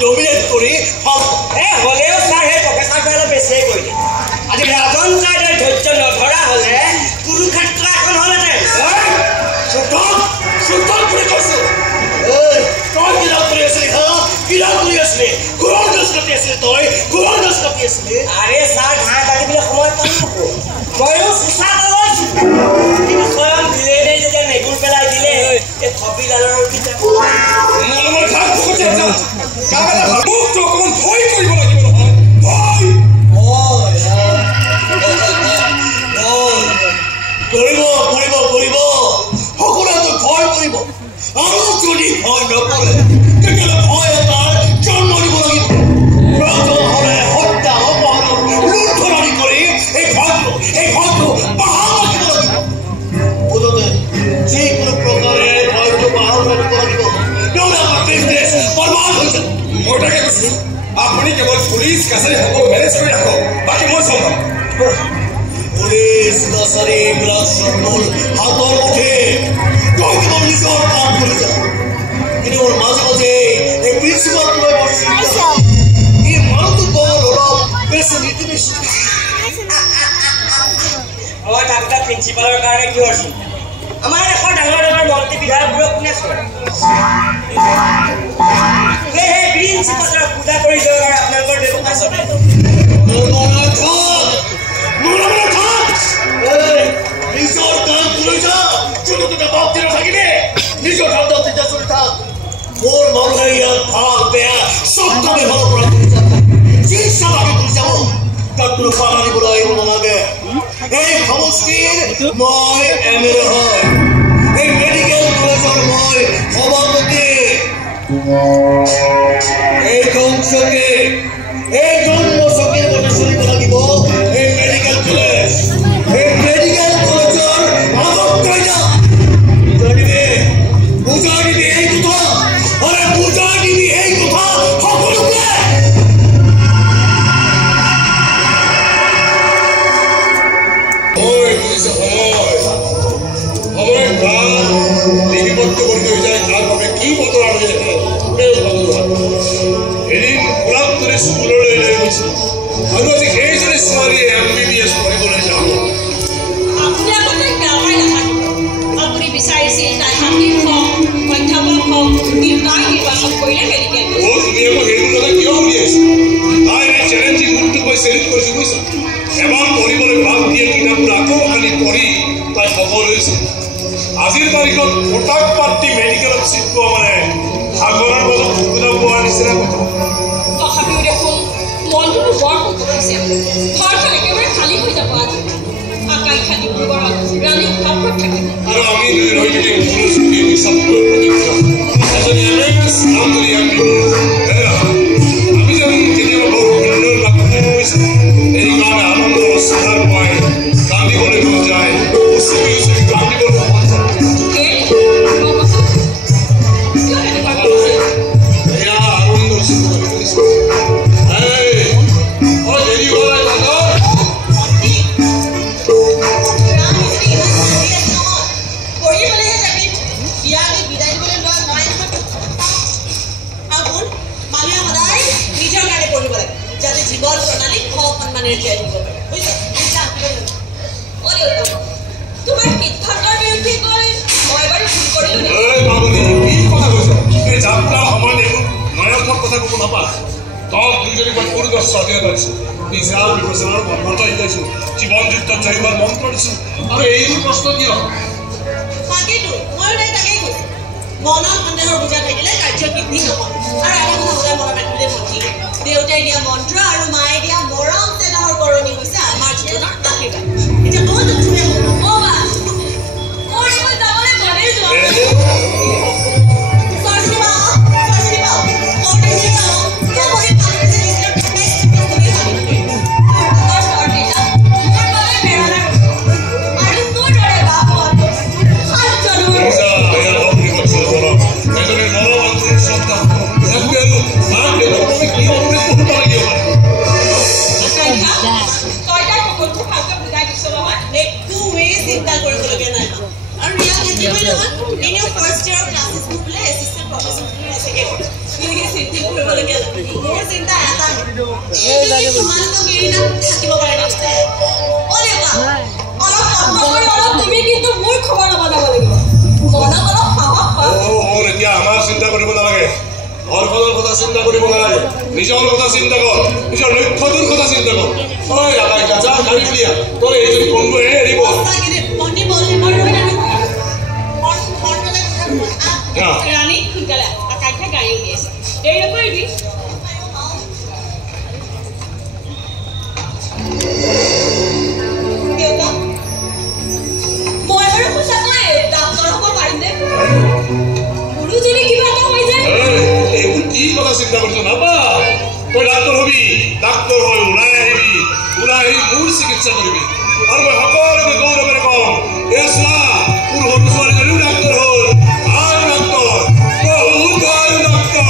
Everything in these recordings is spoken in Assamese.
ডমিনেট কৰি হ'লেও ছাৰ সেই প্ৰফেচাৰটো অলপ বেছিয়ে কৰিলে আজি ৰাজন চাইডৰ ধৈৰ্য নধৰা হ'লে কুৰুক্ষেত্ৰ এখন হ'লহেঁতেন বুলি কৈছোঁ তই কিতাপ কৰি আছিলি কিতাপ কৰি আছিলি ঘৰৰ গছ কাটি আছিলি তই ঘৰৰ গছ কাটি আছিলি আৰে ছাৰ ঘাঁহ কাটিবলৈ সময় পাম নকো ময়ো চোচা লৈছোঁ কিন্তু স্বয়ং ভিলেনে যেতিয়া নেগুৰ পেলাই দিলে এই থপিডালৰ অকণমান ভয় কৰিব লাগিব নহয় কৰিব কৰিব কৰিব সকলোৱে ভয় কৰিব আৰু যদি ভয় নকৰে তেতিয়াহ'লে ভয় এটাৰ জন্ম দিব লাগিব প্ৰয়োজন হ'লে হত্যা অপহৰণ লুণ্ঠনি কৰি এই ভয়টো বাহাল ৰাখিব লাগিব মুঠতে যিকোনো প্ৰকাৰে ভয়টো বাহাল ৰাখিব লাগিব নহ'লে আমাৰ বিজনেছ বৰবাদ হৈ যাব মই তাকে কৈছোঁ আপুনি কেৱল পুলিচ কাছাৰী সকলো মেনেজ কৰি ৰাখক বাকী মই চম্ভালিম পুলিচ কাছাৰী এইবিলাক সকল হাতৰ উঠে তই কেৱল নিজৰ কাম কৰি যা কিন্তু মোৰ মাজে মাজে এই প্ৰিন্সিপালটো লৈ এই মানুহটো বৰ অলপ বেছি নীতি বেছি মই তাত প্ৰিন্সিপালৰ কাৰণে কি হৈছো আমাৰ দেশৰ ডাঙৰ ডাঙৰ মন্ত্ৰী বিধায়কবোৰক কোনে চলে সেই প্ৰিন্সিপালৰ পূজা কৰি যোৱাৰ কাৰণে আপোনালোকৰ ব্যৱসায় চলে নিজৰ কাম কৰি যা যদি তোকে বাপতি নাথাকিলে নিজৰ ধান্দা তেতিয়া চলি থাক মোৰ মানুহে ইয়াত ভাল বেয়া চব কামে ভালৰ পৰা কৰি যাব যি চব আমি কৰি যাব তাত কোনো পাৰ আনিবলৈ আহিব নালাগে এই সমষ্টিৰ মই MLA হয় এই মেডিকেল কলেজৰ মই সভাপতি এই জন্মচকীৰ মতে চলিব লাগিব এই মেডিকেল কলেজ বুজাই দিবি এই কথা আরে বুজাই দিবি এই কথা সকলোকে সময় কাল লিপিবদ্ধ কৰি লৈ যায় তাৰ বাবে কি বতৰা হৈ থাকে এদিন গোলাপ কৰি স্কুললৈ লৈ গৈছিল আৰু আজি সেইজনী ছোৱালীয়ে MBBS পঢ়িবলৈ যাওঁ আপুনি বিচাৰিছিল তাই হাকিম হওক অধ্যাপক হওক কিন্তু তাই নিৰ্বাচন কৰিলে মেডিকেল তুমি আকৌ সেইবোৰ কথা কিয় উলিয়াইছা তাই এই চেলেঞ্জিং গ্ৰুপটোক মই চেলিউট কৰিছোঁ বুজিছা এবাৰ পঢ়িবলৈ বাদ দিয়ে কিতাপবোৰ আকৌ খালি পঢ়ি তাই সফল হৈছে আজিৰ তাৰিখত ভোটাক পাৰ্টি মেডিকেলত চিট পোৱা মানে সাগৰৰ মাজত সুবিধা পোৱাৰ নিচিনা কথা তথাপিও দেখোন মনটোতো বৰ কষ্ট হৈছে ঘৰখন একেবাৰে খালী হৈ যাব আজি আকাংক্ষা ডিব্ৰুগড়ত ৰাণী উৎসৱত থাকিব আৰু আমি ৰৈ মেলি এজনী MMS আমজনী MBBS আমি যেন কেতিয়াবা বহুত সুন্দৰ লাভ কৰিছে এই কাৰণে আনন্দৰ স্থান পাই কান্দিবলৈ মন যায় উচুকি উচুকি কান্দিবলৈ মন যায় এয়া আনন্দৰ চিন্তা কৰিছে দেৰি হোৱা নাই যাতে জীৱন প্ৰণালীক সন্মানেৰে জীয়াই থাকিব পাৰে বুজিছা তোমাৰ সিদ্ধান্তৰ বিৰুদ্ধে গৈ মই বাৰু ভুল কৰিলো কি কথা কৈছ এই যাত্ৰা সময় এইবোৰ নয়সত কথা ক'ব নাপা তক দুজনী মই পূৰ্ব স্বাধীনতা দিছোঁ বিচাৰ বিবেচনাৰ বন্ধতা শিকাইছোঁ জীৱন যুদ্ধত জয়ীবাৰ মন্ত্ৰ দিছোঁ আৰু এইবোৰ প্ৰশ্ন কিয় তাকেইতো ময়ো তাকেই কৈছোঁ মনৰ সন্দেহৰ বুজা থাকিলে কাৰ্য বৃদ্ধি নহয় আৰু এটা কথা সদায় মনত ৰাখিবলৈ ভণ্টি দেউতাই দিয়া মন্ত্ৰ আৰু মায়ে দিয়া মৰম চেনেহৰ কৰণী হৈছে আমাৰ জীৱনৰ আশীৰ্বাদ এতিয়া বহুত উঠোৱে কি কৰিবলগীয়া মোৰ চিন্তা এটাই তোমালোকক এৰি থাকিব পাৰে না তুমি কিন্তু মোৰ খবৰ ল'ব যাব লাগিব মনত অলপ সাহস পাওঁ এতিয়া আমাৰ চিন্তা কৰিব নালাগে ঘৰখনৰ কথা চিন্তা কৰিব নালাগে নিজৰ কথা চিন্তা কৰ নিজৰ লক্ষ্যটোৰ কথা চিন্তা কৰ হয় আলাই যা গাড়ী দিয়া তোৰ এই যদি বন্ধুৱে এৰিব ৰাণী সোনকালে আকাংক্ষা গাড়ী উলিয়াইছে দেৰি নকৰিবি মই বাৰু সঁচাকৈ ডাক্তৰ হ'ব পাৰিমনে মোৰো যদি কিবা এটা হৈ যায় এইবোৰ কি কথা চিন্তা কৰিছ নাপা তই ডাক্তৰ হবি ডাক্তৰ হৈ ওলাই আহিবি ওলাই আহি মোৰ চিকিৎসা কৰিবি আৰু মই সকলোকে গৌৰৱেৰে কওঁ এই চোৱা মোৰ সৰু ছোৱালীজনীও ডাক্তৰ হ'ল ভাল ডাক্তৰ বহুত ভাল ডাক্তৰ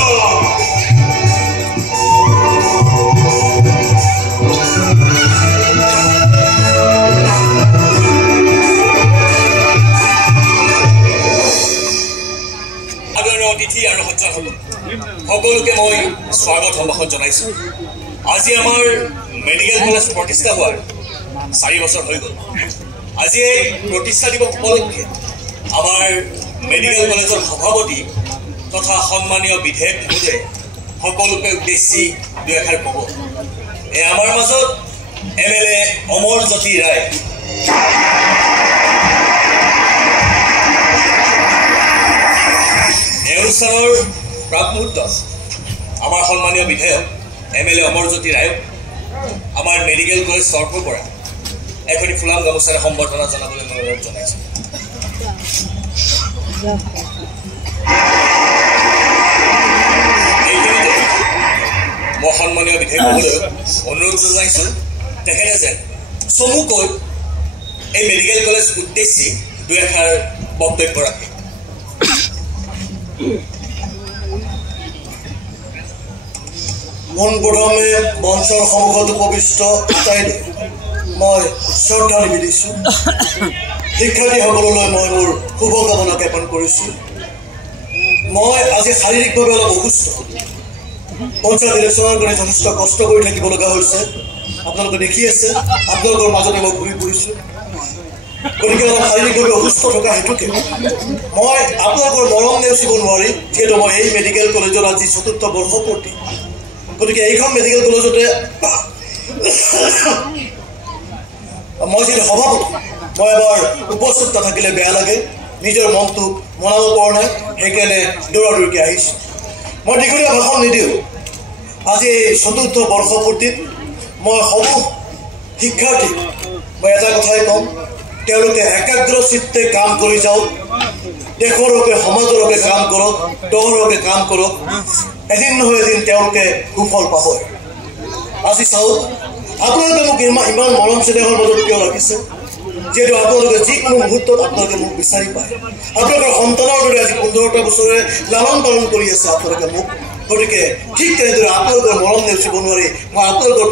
অতিথি আৰু সজ্জন সকলোকে মই স্বাগত সম্ভাষণ জনাইছো আজি আমাৰ মেডিকেল কলেজ প্ৰতিষ্ঠা হোৱাৰ 4 বছৰ হৈ গ'ল আজি এই প্ৰতিষ্ঠা দিৱস উপলক্ষে আমাৰ মেডিকেল কলেজৰ সভাপতি তথা সন্মানীয় বিধায়ক মহোদয়ে সকলোকে উদ্দেশ্যি দুই এষাৰ ক'ব আমাৰ মাজত MLA অমৰজ্যোতি ৰায় অনুষ্ঠানৰ প্ৰাক মুহূৰ্তত আমাৰ সন্মানীয় বিধায়ক MLA অমৰজ্যোতি ৰায়ক আমাৰ মেডিকেল কলেজ তৰফৰ পৰা এখনি ফুলাম গামোচাৰে সম্বৰ্ধনা জনাবলৈ মই অনুৰোধ জনাইছো এইখিনিতে মই সন্মানীয় বিধায়ক মহোদয়ক অনুৰোধ জনাইছো তেখেতে যেন চমুকৈ এই মেডিকেল কলেজ উদ্দেশ্যি দুই এষাৰ বক্তব্য ৰাখে পোনপ্ৰথমে মঞ্চৰ সন্মুখত উপবিষ্ট আটাইলৈ মই শ্ৰদ্ধা নিবেদিছোঁ শিক্ষাৰ্থীসকললৈ মই মোৰ শুভকামনা জ্ঞাপন কৰিছোঁ মই আজি শাৰীৰিকভাৱে অলপ অসুস্থ পঞ্চায়ত ইলেকশ্যনৰ কাৰণে যথেষ্ট কষ্ট কৰি থাকিব লগা হৈছে আপোনালোকে দেখি আছে আপোনালোকৰ মাজতে মই ঘূৰি ফুৰিছোঁ গতিকে অলপ শাৰীৰিকভাৱে অসুস্থ থকা হেতুকে মই আপোনালোকৰ মৰম নেওচিব নোৱাৰি যিহেতু মই এই মেডিকেল কলেজৰ আজি ৪ৰ্থ বৰ্ষপূৰ্তি গতিকে এইখন মেডিকেল কলেজতে মই যিহেতু সভাপতি মই এবাৰ উপস্থিত নাথাকিলে বেয়া লাগে নিজৰ মনটোক মনাব পৰা নাই সেইকাৰণে দৌৰাদৌৰিকৈ আহিছোঁ মই দীঘলীয়া ভাষণ নিদিওঁ আজি এই ৪ৰ্থ বৰ্ষপূৰ্তিত মই সমূহ শিক্ষাৰ্থীক মই এটা কথাই ক'ম তেওঁলোকে একাগ্ৰ চিত্তে কাম কৰি যাওক দেশৰ হকে সমাজৰ হকে কাম কৰক দলৰ হকে কাম কৰক এদিন নহয় এদিন তেওঁলোকে সুফল পাব আজি চাওক আপোনালোকে মোক ইমান মৰম চেনেহৰ মাজত কিয় ৰাখিছে যিহেতু আপোনালোকে যিকোনো মুহূৰ্তত আপোনালোকে মোক বিচাৰি পায় আপোনালোকৰ সন্তানৰ দৰে আজি 15টা বছৰে লালন পালন কৰি আছে আপোনালোকে মোক গতিকে ঠিক তেনেদৰে আপোনালোকৰ মৰম নেওচিব নোৱাৰি মই আপোনালোকৰ